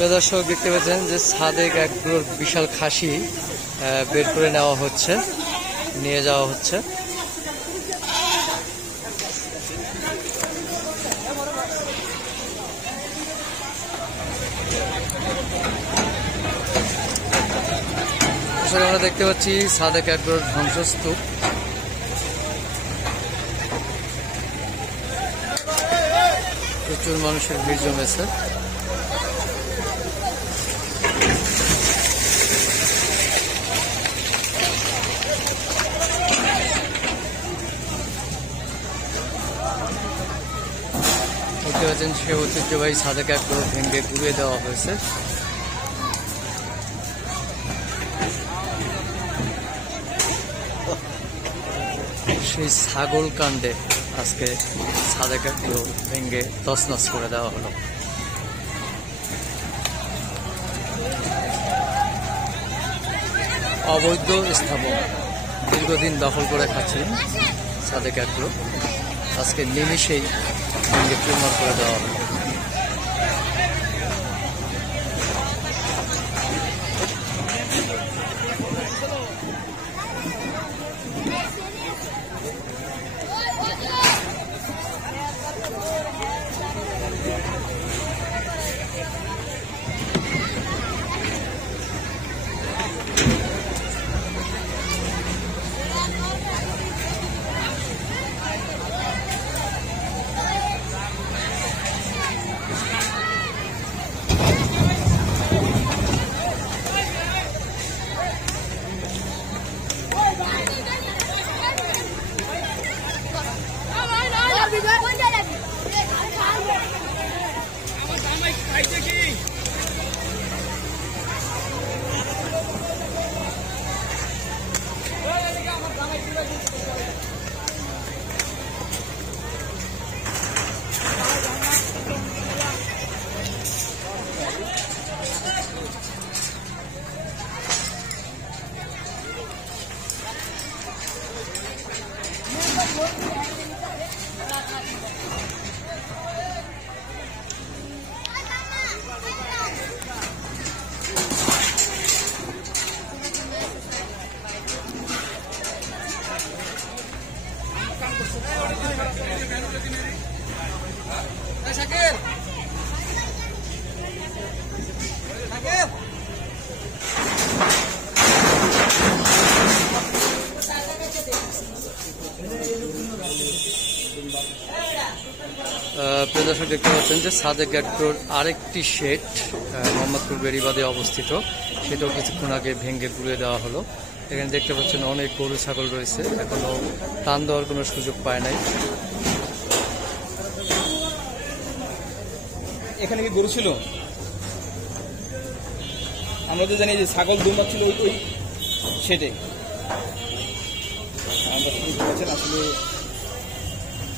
দর্শক দেখতে পাচ্ছেন যে সাদেক এগ্রোর বিশাল খাসি বের করে নেওয়া হচ্ছে, নিয়ে যাওয়া হচ্ছে। আমরা দেখতে পাচ্ছি সাদেক এগ্রোর ধ্বংসস্তূপ। প্রচুর মানুষের ভিড় জমেছে। দেখতে পাচ্ছেন সে ঐতিহ্যবাহী সাদেক এগ্রো ভেঙে গুঁড়িয়ে দেওয়া হয়েছে। সেই ছাগল কাণ্ডে আজকে সাদেক এগ্রো ভেঙে তছনছ করে দেওয়া হলো। অবৈধ স্থাপন দীর্ঘদিন দখল করে খাচ্ছেন সাদেক এগ্রো, আজকে নিমিষেই ভেঙে চুরমার করে দেওয়া হলো। প্রিয় দর্শক দেখতে পাচ্ছেন যে সাদেক এগ্রোর আরেকটি শেড মোহাম্মদপুর বেড়িবাঁধে অবস্থিত, সেটাও কিছুক্ষণ আগে ভেঙে গুঁড়িয়ে দেওয়া হলো। এখানে দেখতে পাচ্ছেন অনেক গরু ছাগল রয়েছে, এখনো টান দেওয়ার কোনো সুযোগ পায় নাই। এখানে কি গরু ছিল? আমরা তো জানি যে ছাগল দুম্বা ছিল ওই শেডে। আমরা শুনতে পাচ্ছেন আসলে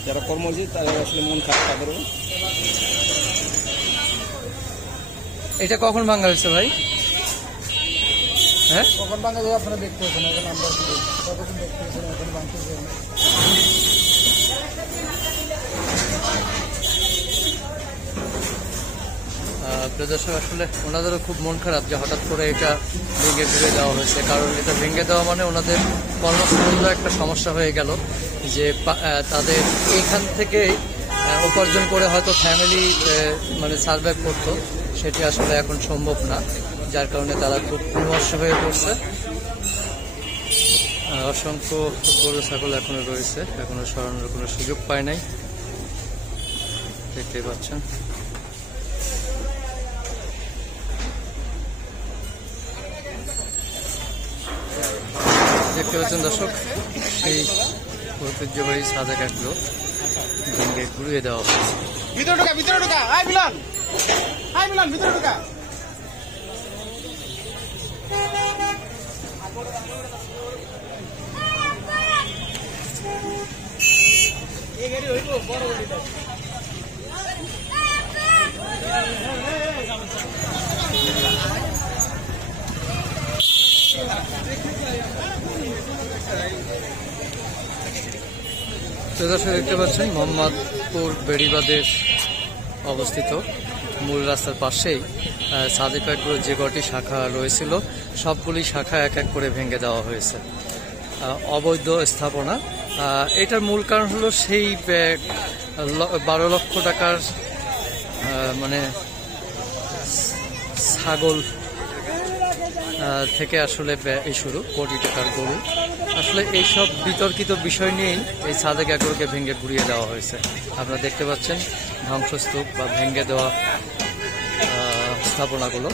যারা কর্মজীবী তাদের আসলে মন খারাপ তাদেরও। এটা কখন ভাঙা হয়েছে ভাই? হ্যাঁ, কখন ভাঙা যায় আপনারা দেখতে পাচ্ছেন, এখন আমরা কতক্ষণ দেখতে পাচ্ছেন, এখন ভাঙতেছে। দর্শক আসলে ওনাদেরও খুব মন খারাপ যে হঠাৎ করে এটা ভেঙে ঘুরে দেওয়া হয়েছে, কারণ এটা ভেঙে দেওয়া মানে ওনাদের কর্মস্থলেরও একটা সমস্যা হয়ে গেল, যে তাদের এইখান থেকে উপার্জন করে হয়তো ফ্যামিলি মানে সার্ভাইভ করতো, সেটি আসলে এখন সম্ভব না, যার কারণে তারা খুব বিমর্ষ হয়ে পড়ছে। অসংখ্য গরু ছাগল এখনো রয়েছে, এখনো সরানোর কোনো সুযোগ পায় নাই, দেখতেই পাচ্ছেন। দেখতে পাচ্ছেন দর্শক, সেই ঐতিহ্যবাহী সাদেক এগ্রো ভেঙে ঘুরিয়ে দেওয়া হয়েছে। ভিতরে ঢোকা, ভিতরে ঢোকা, আয় মিলন, আয় মিলন, ভিতরে ঢোকা। এই গাড়ি হইব বড় গাড়িটা। দর্শক দেখতে পাচ্ছেন মোহাম্মদপুর বেড়িবাঁধে অবস্থিত মূল রাস্তার পাশেই সাদেক এগ্রোর যে কটি শাখা রয়েছিল সবগুলি শাখা এক এক করে ভেঙে দেওয়া হয়েছে। অবৈধ স্থাপনা। এটার মূল কারণ হলো সেই 12 লক্ষ টাকার মানে ছাগল থেকে আসলে এই শুরু, কোটি টাকার গরু। আসলে এইসব বিতর্কিত বিষয় নিয়েই এই সাদেক এগ্রোকে ভেঙে ঘুরিয়ে দেওয়া হয়েছে। আপনারা দেখতে পাচ্ছেন ধ্বংসস্তূপ বা ভেঙে দেওয়া স্থাপনাগুলো।